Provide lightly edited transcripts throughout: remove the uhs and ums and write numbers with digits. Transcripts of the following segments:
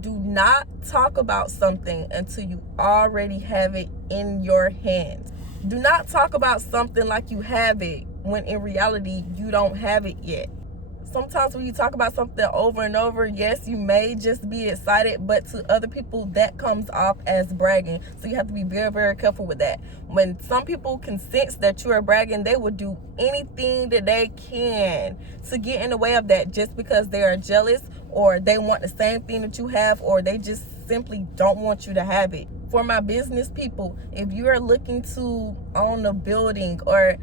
Do not talk about something until you already have it in your hands. Do not talk about something like you have it when in reality you don't have it yet. Sometimes when you talk about something over and over, yes, you may just be excited, but to other people that comes off as bragging. So you have to be very, very careful with that. When some people can sense that you are bragging, they will do anything that they can to get in the way of that, just because they are jealous, or they want the same thing that you have, or they just simply don't want you to have it. For my business people, if you are looking to own a building, or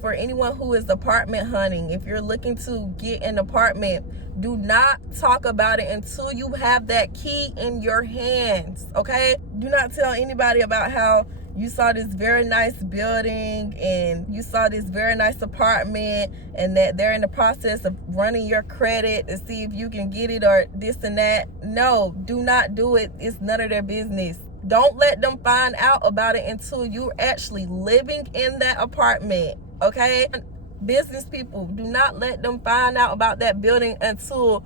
for anyone who is apartment hunting, if you're looking to get an apartment, do not talk about it until you have that key in your hands, okay? Do not tell anybody about how you saw this very nice building and you saw this very nice apartment and that they're in the process of running your credit to see if you can get it or this and that. No, do not do it. It's none of their business. Don't let them find out about it until you're actually living in that apartment, okay? Business people, do not let them find out about that building until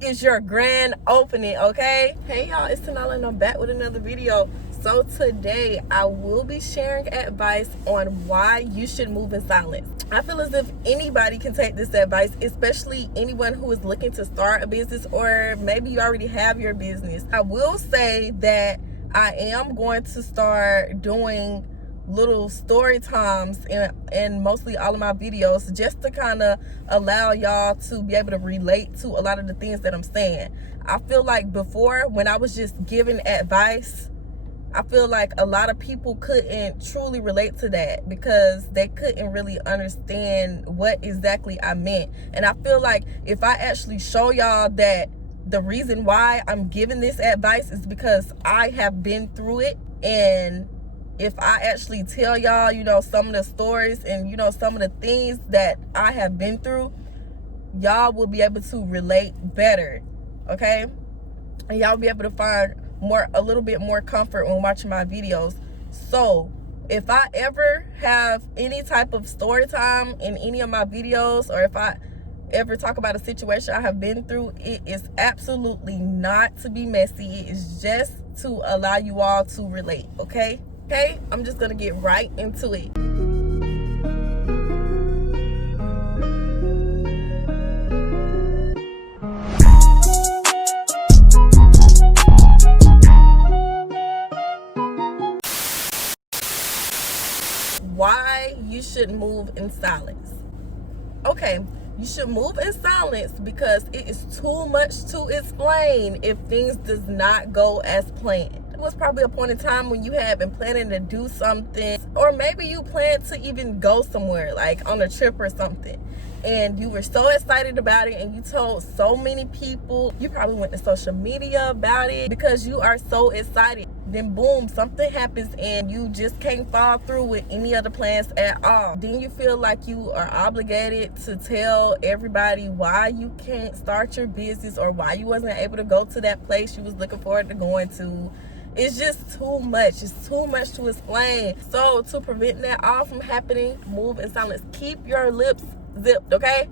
it's your grand opening, okay? Hey y'all, it's Tanala and I'm back with another video. So today I will be sharing advice on why you should move in silence. I feel as if anybody can take this advice, especially anyone who is looking to start a business, or maybe you already have your business. I will say that I am going to start doing little story times in mostly all of my videos, just to kind of allow y'all to be able to relate to a lot of the things that I'm saying. I feel like before, when I was just giving advice, I feel like a lot of people couldn't truly relate to that because they couldn't really understand what exactly I meant. And I feel like if I actually show y'all that the reason why I'm giving this advice is because I have been through it, and if I actually tell y'all, some of the stories and, some of the things that I have been through, y'all will be able to relate better, okay? And y'all will be able to find a little bit more comfort when watching my videos. So if I ever have any type of story time in any of my videos, or if I ever talk about a situation I have been through, it is absolutely not to be messy. It is just to allow you all to relate, okay? Okay, I'm just gonna get right into it. Why you should move in silence. Okay, you should move in silence because it is too much to explain if things does not go as planned. It was probably a point in time when you had been planning to do something, or maybe you planned to even go somewhere, like on a trip or something, and you were so excited about it and you told so many people. You probably went to social media about it because you are so excited. Then boom, something happens and you just can't follow through with any other plans at all. Then you feel like you are obligated to tell everybody why you can't start your business, or why you wasn't able to go to that place you was looking forward to going to. It's just too much. It's too much to explain. So to prevent that all from happening, move in silence. Keep your lips zipped, okay?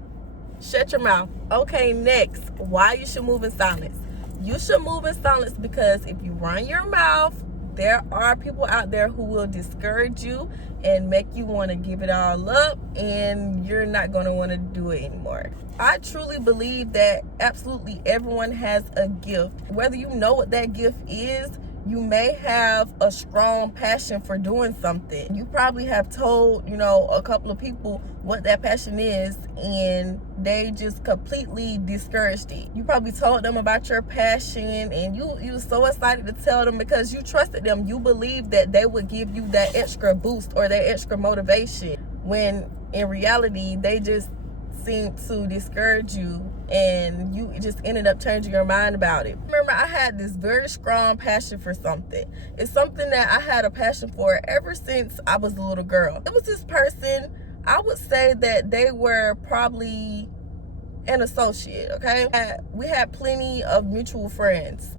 Shut your mouth. Okay, next, why you should move in silence. You should move in silence because if you run your mouth, there are people out there who will discourage you and make you want to give it all up, and you're not going to want to do it anymore. I truly believe that absolutely everyone has a gift. Whether you know what that gift is, you may have a strong passion for doing something. You probably have told, a couple of people what that passion is, and they just completely discouraged it. You probably told them about your passion, and you were so excited to tell them because you trusted them. You believed that they would give you that extra boost or that extra motivation, when in reality, they just seemed to discourage you, and you just ended up changing your mind about it. Remember, I had this very strong passion for something. It's something that I had a passion for ever since I was a little girl. It was this person, I would say that they were probably an associate, okay? We had plenty of mutual friends.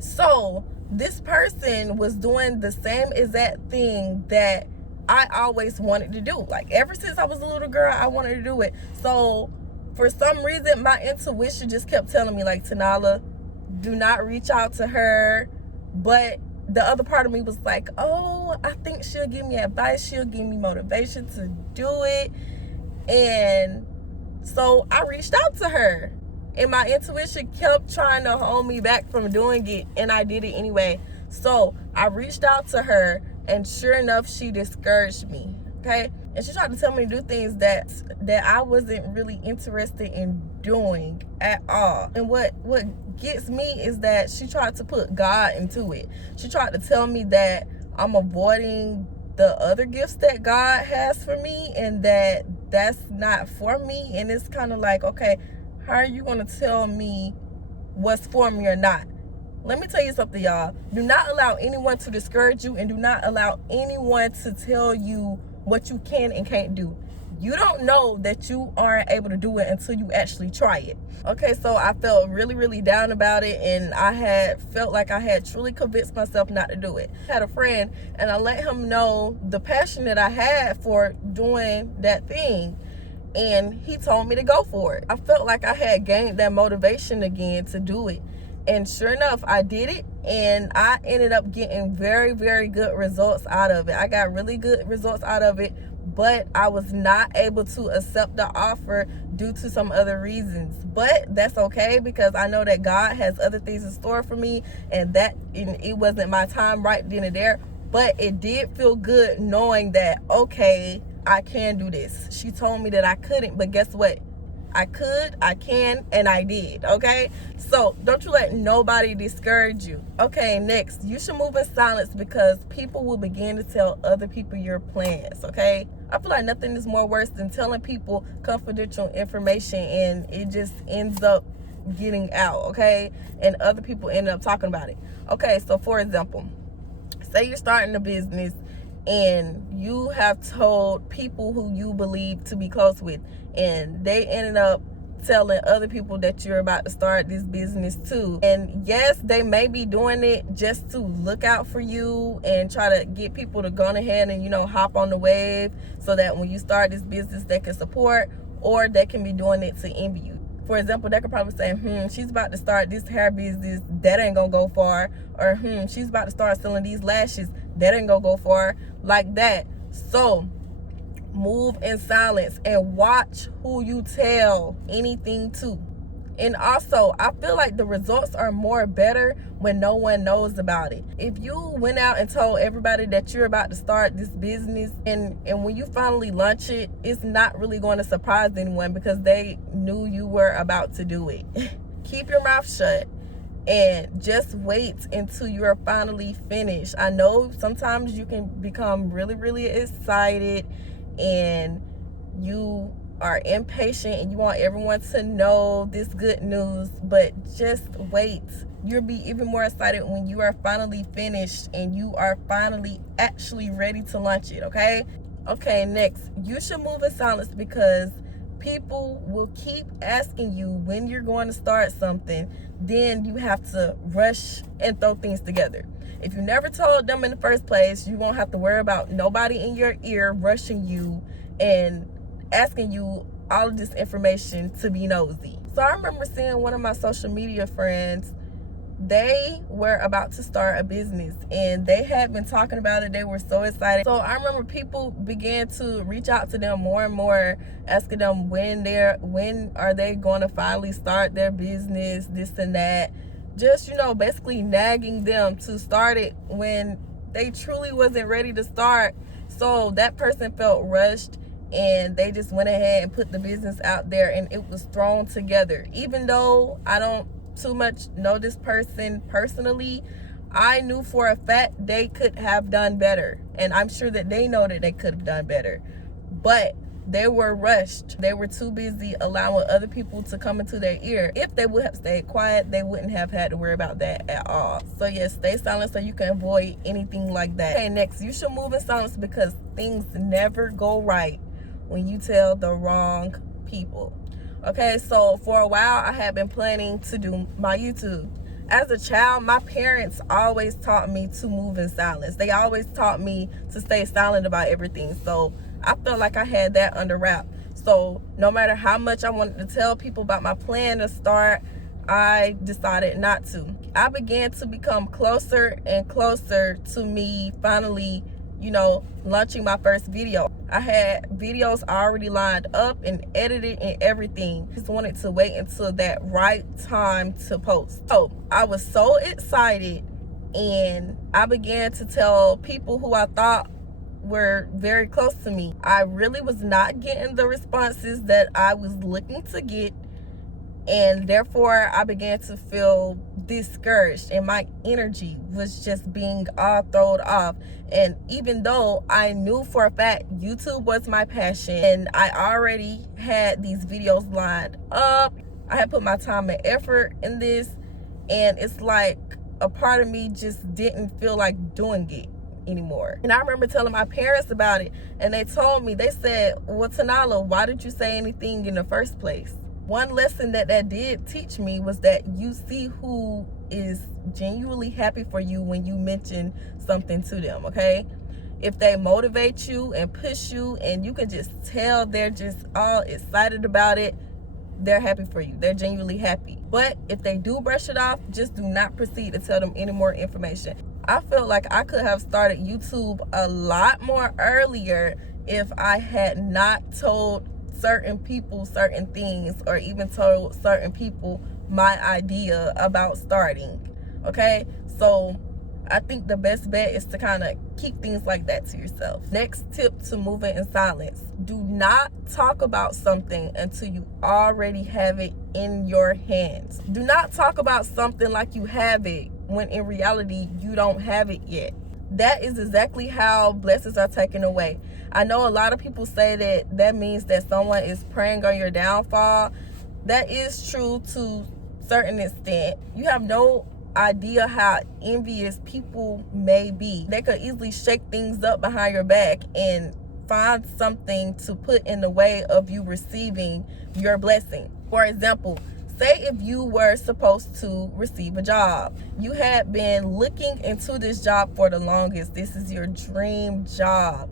So this person was doing the same exact thing that I always wanted to do. Like, ever since I was a little girl, I wanted to do it. So for some reason, my intuition just kept telling me, like, Tanala, do not reach out to her. But the other part of me was like, oh, I think she'll give me advice, she'll give me motivation to do it. And so I reached out to her, and my intuition kept trying to hold me back from doing it, and I did it anyway. So I reached out to her, and sure enough, she discouraged me. Okay, and she tried to tell me to do things that I wasn't really interested in doing at all. And what gets me is that she tried to put God into it. She tried to tell me that I'm avoiding the other gifts that God has for me, and that's not for me. And it's kind of like, okay, how are you going to tell me what's for me or not? Let me tell you something, y'all. Do not allow anyone to discourage you, and do not allow anyone to tell you what you can and can't do. You don't know that you aren't able to do it until you actually try it. Okay, so I felt really, really down about it, and I had felt like I had truly convinced myself not to do it. I had a friend, and I let him know the passion that I had for doing that thing, and he told me to go for it. I felt like I had gained that motivation again to do it. And sure enough, I did it, and I ended up getting very, very good results out of it. I got really good results out of it, but I was not able to accept the offer due to some other reasons. But that's okay, because I know that God has other things in store for me, and it wasn't my time right then and there. But it did feel good knowing that, okay, I can do this. She told me that I couldn't, but guess what? I could, I can, and I did. Okay, so don't you let nobody discourage you. Okay, next, you should move in silence, because people will begin to tell other people your plans. Okay, I feel like nothing is more worse than telling people confidential information, and it just ends up getting out. Okay, and other people end up talking about it. Okay, so for example, say you're starting a business, and you have told people who you believe to be close with, and they ended up telling other people that you're about to start this business too. And yes, they may be doing it just to look out for you and try to get people to go ahead and, hop on the wave, so that when you start this business, they can support, or they can be doing it to envy you. For example, they could probably say, she's about to start this hair business, that ain't gonna go far. Or, she's about to start selling these lashes, that ain't gonna go far. Like that. So, move in silence and watch who you tell anything to. And also, I feel like the results are more better when no one knows about it. If you went out and told everybody that you're about to start this business, and when you finally launch it, it's not really going to surprise anyone, because they knew you were about to do it. Keep your mouth shut and just wait until you're finally finished. I know sometimes you can become really, really excited, and you are impatient, and you want everyone to know this good news, but just wait. You'll be even more excited when you are finally finished and you are finally actually ready to launch it. Okay, next, you should move in silence, because people will keep asking you when you're going to start something. Then you have to rush and throw things together. If you never told them in the first place, you won't have to worry about nobody in your ear rushing you and asking you all of this information to be nosy. So I remember seeing one of my social media friends. They were about to start a business, and they had been talking about it. They were so excited. So I remember people began to reach out to them more and more, asking them when are they going to finally start their business, this and that. Just, basically nagging them to start it when they truly wasn't ready to start. So that person felt rushed, and they just went ahead and put the business out there, and it was thrown together. Even though I don't too much know this person personally, I knew for a fact they could have done better, and I'm sure that they know that they could have done better, but they were rushed. They were too busy allowing other people to come into their ear. If they would have stayed quiet, they wouldn't have had to worry about that at all. So yes, stay silent so you can avoid anything like that. Okay, next, you should move in silence, because things never go right when you tell the wrong people. Okay, so for a while, I had been planning to do my YouTube. As a child, my parents always taught me to move in silence. They always taught me to stay silent about everything. So I felt like I had that under wrap. So no matter how much I wanted to tell people about my plan to start I decided not to. I began to become closer and closer to me finally, launching my first video. I had videos already lined up and edited and everything. Just wanted to wait until that right time to post. So I was so excited, and I began to tell people who I thought were very close to me. I really was not getting the responses that I was looking to get, and therefore I began to feel discouraged, and my energy was just being all thrown off. And even though I knew for a fact YouTube was my passion, and I already had these videos lined up, I had put my time and effort in this, and it's like a part of me just didn't feel like doing it anymore. And I remember telling my parents about it, and they told me, they said, well, Tanala, why did you say anything in the first place? One lesson that did teach me was that you see who is genuinely happy for you when you mention something to them, okay? If they motivate you and push you, and you can just tell they're just all excited about it, they're happy for you. They're genuinely happy. But if they do brush it off, just do not proceed to tell them any more information. I feel like I could have started YouTube a lot more earlier if I had not told certain people certain things, or even told certain people my idea about starting. Okay, so I think the best bet is to kind of keep things like that to yourself. Next tip to moving in silence: do not talk about something until you already have it in your hands. Do not talk about something like you have it when in reality you don't have it yet. That is exactly how blessings are taken away. I know a lot of people say that means that someone is preying on your downfall. That is true to a certain extent. You have no idea how envious people may be. They could easily shake things up behind your back and find something to put in the way of you receiving your blessing. For example, say if you were supposed to receive a job. You had been looking into this job for the longest. This is your dream job.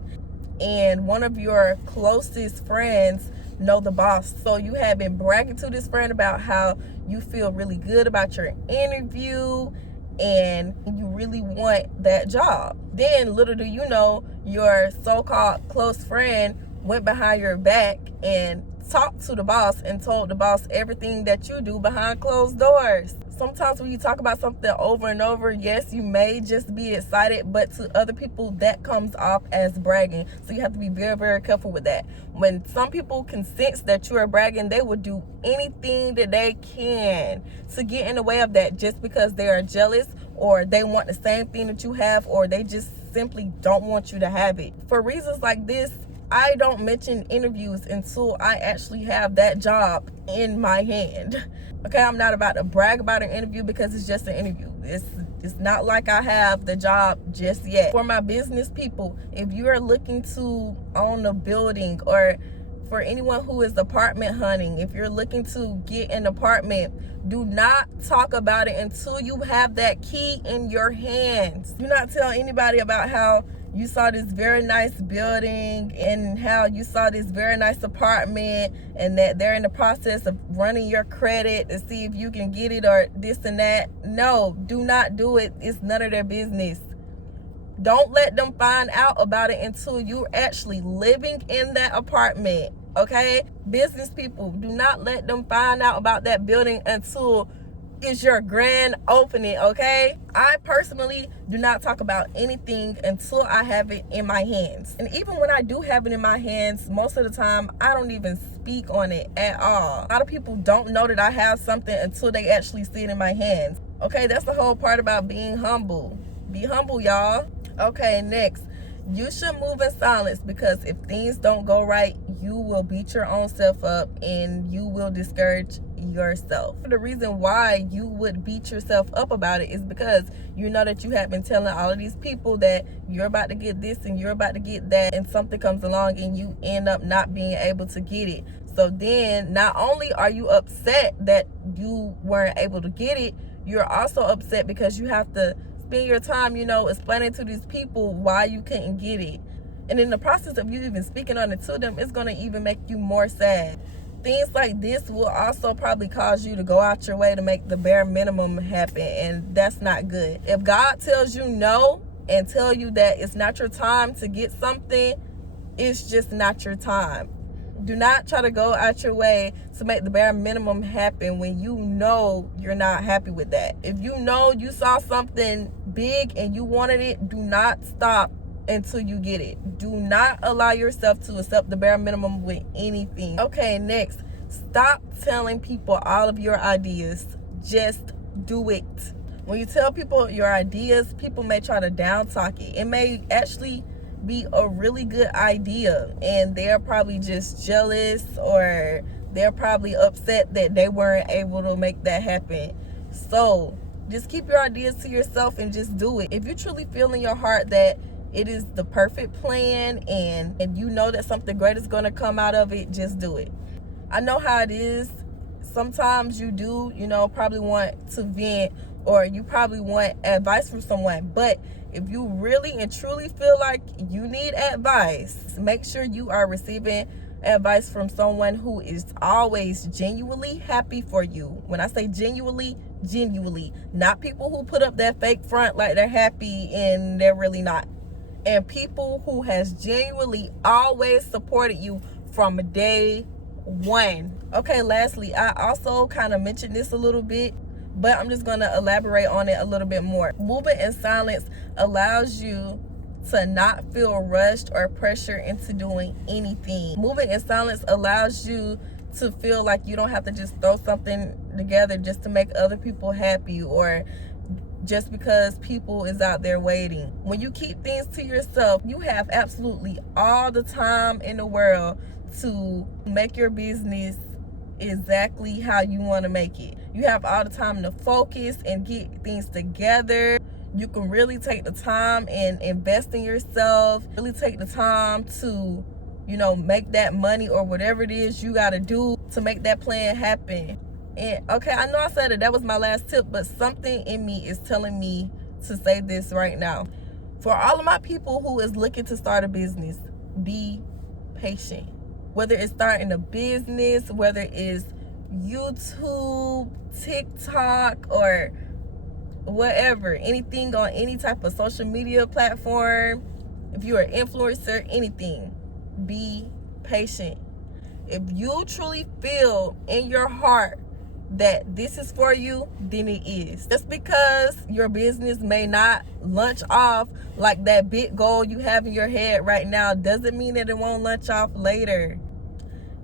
And one of your closest friends know the boss. So you have been bragging to this friend about how you feel really good about your interview and you really want that job. Then little do you know, your so-called close friend went behind your back and talked to the boss and told the boss everything that you do behind closed doors. Sometimes when you talk about something over and over, yes, you may just be excited, but to other people that comes off as bragging. So you have to be very, very careful with that. When some people can sense that you are bragging, they will do anything that they can to get in the way of that, just because they are jealous, or they want the same thing that you have, or they just simply don't want you to have it. For reasons like this, I don't mention interviews until I actually have that job in my hand. Okay, I'm not about to brag about an interview because it's just an interview. It's not like I have the job just yet. For my business people, if you are looking to own a building, or for anyone who is apartment hunting, if you're looking to get an apartment, do not talk about it until you have that key in your hands. Do not tell anybody about how you saw this very nice building and how you saw this very nice apartment, and that they're in the process of running your credit to see if you can get it, or this and that. No, do not do it. It's none of their business. Don't let them find out about it until you're actually living in that apartment. Okay, business people, do not let them find out about that building until it's your grand opening. Okay, I personally do not talk about anything until I have it in my hands. And even when I do have it in my hands, most of the time I don't even speak on it at all. A lot of people don't know that I have something until they actually see it in my hands. Okay, that's the whole part about being humble. Be humble, y'all. Okay, next, you should move in silence, because if things don't go right, you will beat your own self up and you will discourage yourself. The reason why you would beat yourself up about it is because you know that you have been telling all of these people that you're about to get this and you're about to get that, and something comes along and you end up not being able to get it. So then not only are you upset that you weren't able to get it, you're also upset because you have to spend your time, explaining to these people why you couldn't get it. And in the process of you even speaking on it to them, it's going to even make you more sad. Things like this will also probably cause you to go out your way to make the bare minimum happen, and that's not good. If God tells you no and tell you that it's not your time to get something, it's just not your time. Do not try to go out your way to make the bare minimum happen when you know you're not happy with that. If you know you saw something big and you wanted it, do not stop until you get it. Do not allow yourself to accept the bare minimum with anything. Okay, next, stop telling people all of your ideas. Just do it. When you tell people your ideas, people may try to down talk it. It may actually be a really good idea, and they're probably just jealous, or they're probably upset that they weren't able to make that happen. So just keep your ideas to yourself and just do it. If you truly feel in your heart that it is the perfect plan and you know that something great is going to come out of it, just do it. I know how it is. Sometimes you do, probably want to vent, or you probably want advice from someone. But if you really and truly feel like you need advice, make sure you are receiving advice from someone who is always genuinely happy for you. When I say genuinely, not people who put up that fake front like they're happy and they're really not. And people who has genuinely always supported you from day one. Okay, lastly, I also kind of mentioned this a little bit, but I'm just going to elaborate on it a little bit more. Moving in silence allows you to not feel rushed or pressure into doing anything. Moving in silence allows you to feel like you don't have to just throw something together just to make other people happy, or just because people is out there waiting. When you keep things to yourself, you have absolutely all the time in the world to make your business exactly how you want to make it. You have all the time to focus and get things together. You can really take the time and invest in yourself, really take the time to, make that money or whatever it is you got to do to make that plan happen. And okay, I know I said that was my last tip, but something in me is telling me to say this right now. For all of my people who is looking to start a business, be patient. Whether it's starting a business, whether it's YouTube, TikTok, or whatever, anything on any type of social media platform, if you're an influencer, anything, be patient. If you truly feel in your heart that this is for you, then it is. Just because your business may not launch off like that big goal you have in your head right now doesn't mean that it won't launch off later.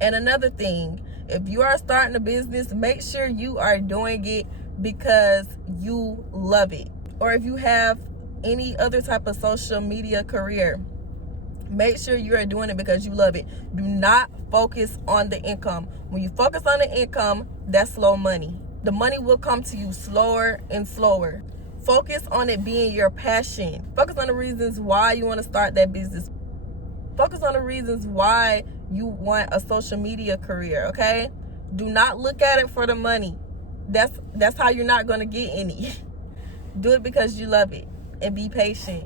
And another thing, if you are starting a business, make sure you are doing it because you love it. Or if you have any other type of social media career, make sure you are doing it because you love it. Do not focus on the income. When you focus on the income, that's slow money. The money will come to you slower and slower. Focus on it being your passion. Focus on the reasons why you want to start that business. Focus on the reasons why you want a social media career, okay? Do not look at it for the money. That's how you're not going to get any. Do it because you love it, and be patient.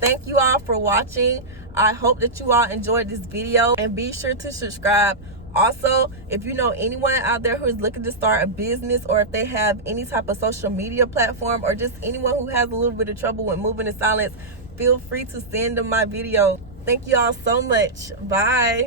Thank you all for watching. I hope that you all enjoyed this video, and be sure to subscribe. Also, if you know anyone out there who is looking to start a business, or if they have any type of social media platform, or just anyone who has a little bit of trouble with moving in silence, feel free to send them my video. Thank you all so much. Bye.